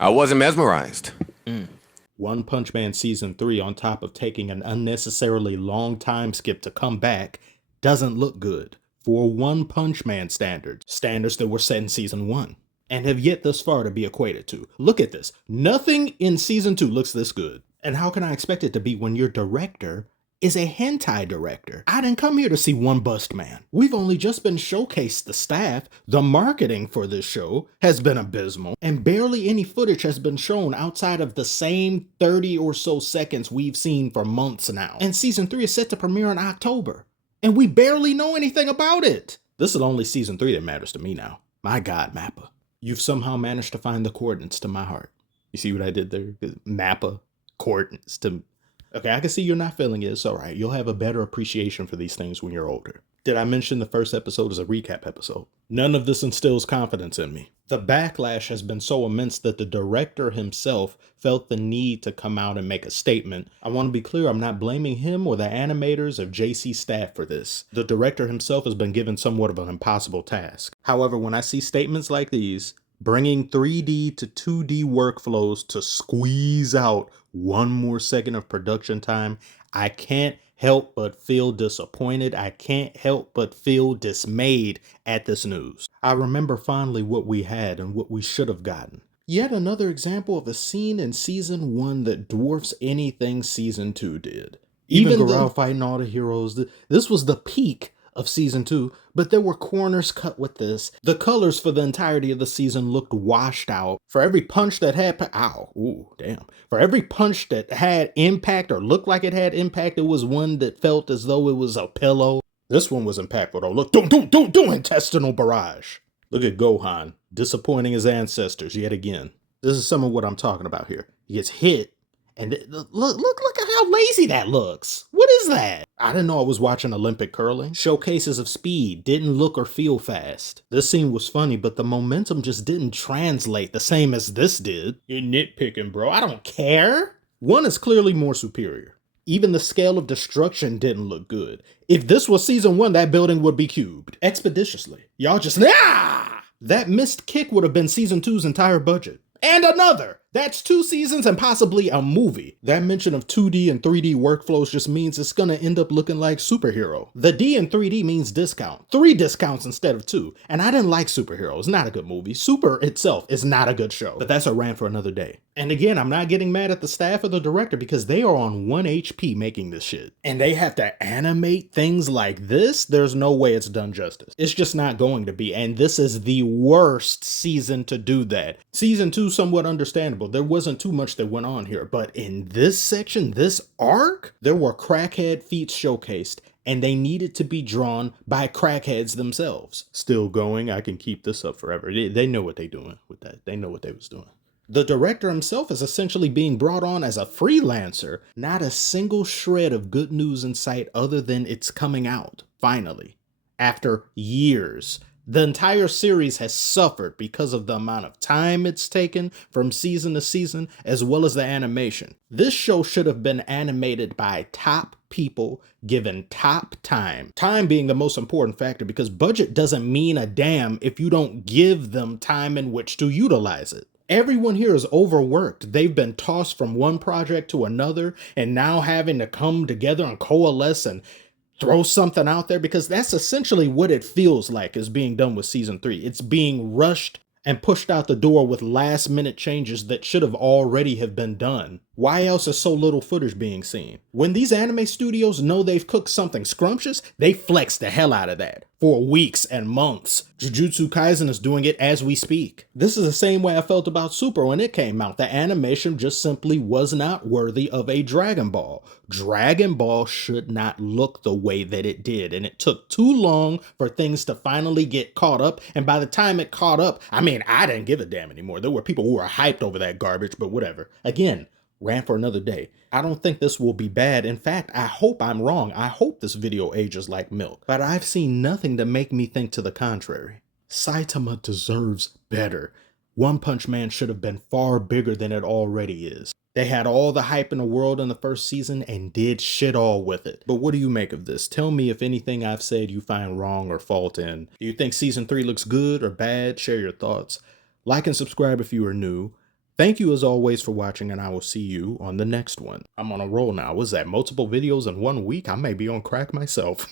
I wasn't mesmerized. One Punch Man Season 3, on top of taking an unnecessarily long time skip to come back, doesn't look good for One Punch Man standards, standards that were set in Season 1, and have yet thus far to be equated to. Look at this. Nothing in Season 2 looks this good. And how can I expect it to be when your director is a hentai director? I didn't come here to see one bust man. We've only just been showcased the staff. The marketing for this show has been abysmal, and barely any footage has been shown outside of the same 30 or so seconds we've seen for months now. And season 3 is set to premiere in October, and we barely know anything about it. This is only season 3 that matters to me now. My God, Mappa, you've somehow managed to find the coordinates to my heart. You see what I did there? Mappa, coordinates to... Okay, I can see you're not feeling it. It's all right. You'll have a better appreciation for these things when you're older. Did I mention the first episode is a recap episode? None of this instills confidence in me. The backlash has been so immense that the director himself felt the need to come out and make a statement. I want to be clear, I'm not blaming him or the animators or JC staff for this. The director himself has been given somewhat of an impossible task. However, when I see statements like these, bringing 3D to 2D workflows to squeeze out one more second of production time, I can't help but feel disappointed. I can't help but feel dismayed at this news. I remember fondly what we had and what we should have gotten. Yet another example of a scene in season 1 that dwarfs anything season 2 did. Even Garou fighting all the heroes, this was the peak of season 2, but there were corners cut with this. The colors for the entirety of the season looked washed out. For every punch that had, For every punch that had impact or looked like it had impact, it was one that felt as though it was a pillow. This one was impactful though. Look, don't intestinal barrage. Look at Gohan, disappointing his ancestors yet again. This is some of what I'm talking about here. He gets hit, and look at how lazy that looks. What is that? I didn't know I was watching Olympic curling. Showcases of speed didn't look or feel fast. This scene was funny, but the momentum just didn't translate the same as this did. You're nitpicking, bro. I don't care. One is clearly more superior. Even the scale of destruction didn't look good. If this was season 1, that building would be cubed expeditiously. Y'all just, that missed kick would have been season 2's entire budget. And another. That's 2 seasons and possibly a movie. That mention of 2D and 3D workflows just means it's gonna end up looking like Superhero. The D in 3D means discount. 3 discounts instead of 2. And I didn't like Superhero. It's not a good movie. Super itself is not a good show. But that's a rant for another day. And again, I'm not getting mad at the staff or the director because they are on 1 HP making this shit. And they have to animate things like this? There's no way it's done justice. It's just not going to be. And this is the worst season to do that. Season 2, somewhat understandable. There wasn't too much that went on here, but in this section, this arc, there were crackhead feats showcased, and they needed to be drawn by crackheads themselves. Still going, I can keep this up forever. They know what they're doing with that. They know what they was doing. The director himself is essentially being brought on as a freelancer. Not a single shred of good news in sight other than it's coming out, finally, after years. The entire series has suffered because of the amount of time it's taken from season to season, as well as the animation. This show should have been animated by top people given top time. Time being the most important factor because budget doesn't mean a damn if you don't give them time in which to utilize it. Everyone here is overworked. They've been tossed from one project to another and now having to come together and coalesce and throw something out there, because that's essentially what it feels like is being done with season 3. It's being rushed and pushed out the door with last minute changes that should have already have been done. Why else is so little footage being seen? When these anime studios know they've cooked something scrumptious, they flex the hell out of that for weeks and months. Jujutsu Kaisen is doing it as we speak. This is the same way I felt about Super when it came out. The animation just simply was not worthy of a Dragon Ball. Dragon Ball should not look the way that it did, and it took too long for things to finally get caught up, and by the time it caught up, I didn't give a damn anymore. There were people who were hyped over that garbage, but whatever. Again, rant for another day. I don't think this will be bad. In fact, I hope I'm wrong. I hope this video ages like milk. But I've seen nothing to make me think to the contrary. Saitama deserves better. One Punch Man should have been far bigger than it already is. They had all the hype in the world in the first season and did shit all with it. But what do you make of this? Tell me if anything I've said you find wrong or fault in. Do you think season 3 looks good or bad? Share your thoughts. Like and subscribe if you are new. Thank you as always for watching, and I will see you on the next one. I'm on a roll now. Was that multiple videos in 1 week? I may be on crack myself.